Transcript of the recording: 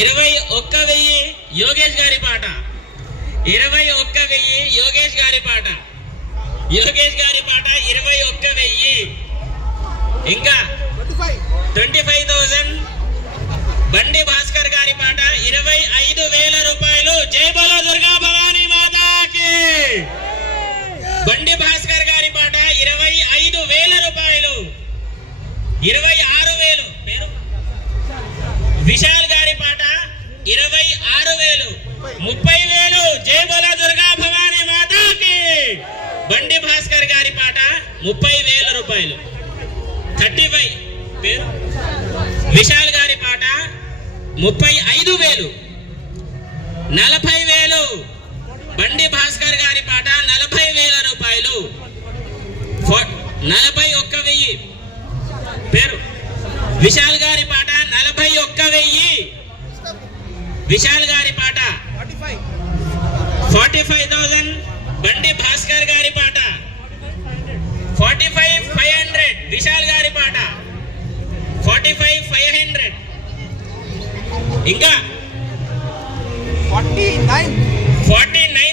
ఇరవై ఒక్క వెయ్యి యోగేష్ గారి పాట. ఇరవై ఒక్క వెయ్యి యోగేష్ గారి పాట. యోగేష్ గారి పాట ఇరవై ఒక్క వెయ్యి. ఇంకా ట్వంటీ ఫైవ్ థౌజండ్. బండి భాస్కర్ గారి పాట ఇరవై ఐదు వేల రూపాయలు. జై బలో దుర్గా భవానీ మాతాకి. బండి భాస్కర్ గారి పాట ఇరవై ఐదు వేల రూపాయలు. ఇరవై ముప్పై వేలు జై బోల దుర్గా భవానీ మాతాకి. బండి భాస్కర్ గారి పాట ముప్పై వేల రూపాయలు. Thirty five. పేరు? విశాల్ గారి పాట ముప్పై ఐదు వేలు. నలభై వేలు. బండి భాస్కర్ గారి పాట నలభై వేల రూపాయలు. ఫో- నలభై ఒక్క వెయ్యి. పేరు? విశాల్ గారి పాట నలభై ఒక్క వెయ్యి. విశాల్ గారి పాట ఫార్టీ ఫైవ్ థౌజండ్ బండి భాస్కర్ గారి పాట. Forty five five hundred Vishal గారి పాట. Forty five five hundred. ఇంకా ఫార్టీ నైన్. Forty nine